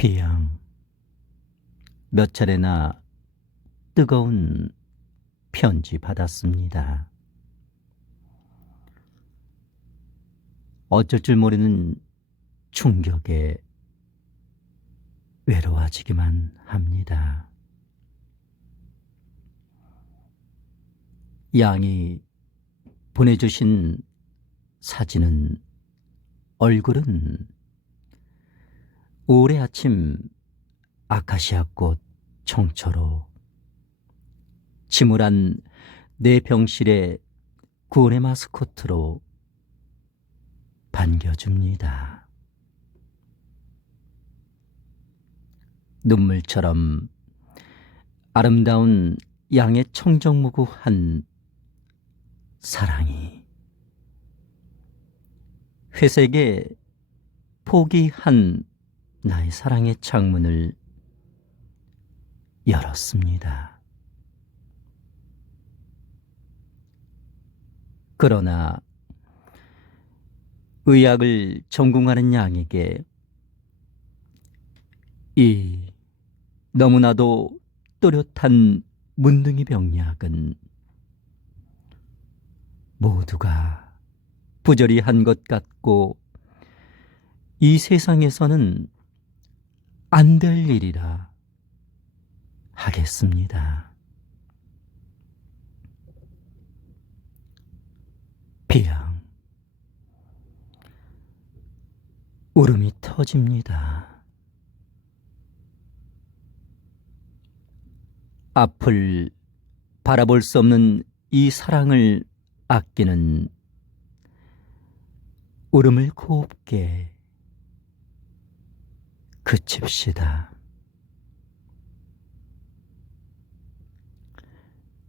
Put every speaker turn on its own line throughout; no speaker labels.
비양 몇 차례나 뜨거운 편지 받았습니다. 어쩔 줄 모르는 충격에 외로워지기만 합니다. 양이 보내주신 사진은 얼굴은 올해 아침 아카시아 꽃 청초로 침울한 내 병실의 구원의 마스코트로 반겨줍니다. 눈물처럼 아름다운 양의 청정무구한 사랑이 회색에 포기한 나의 사랑의 창문을 열었습니다. 그러나 의학을 전공하는 양에게 이 너무나도 또렷한 문둥이 병약은 모두가 부조리한 것 같고 이 세상에서는 안 될 일이라 하겠습니다. 비양 울음이 터집니다. 앞을 바라볼 수 없는 이 사랑을 아끼는 울음을 곱게 그칩시다.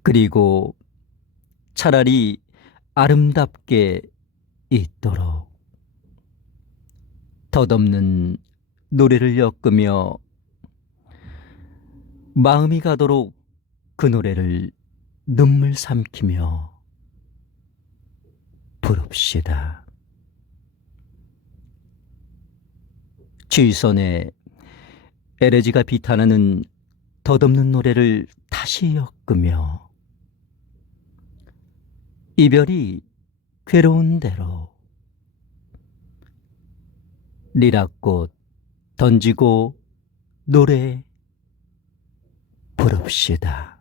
그리고 차라리 아름답게 있도록 덧없는 노래를 엮으며 마음이 가도록 그 노래를 눈물 삼키며 부릅시다. 지선의 에레지가 비탄하는 덧없는 노래를 다시 엮으며 이별이 괴로운 대로 리라꽃 던지고 노래 부릅시다.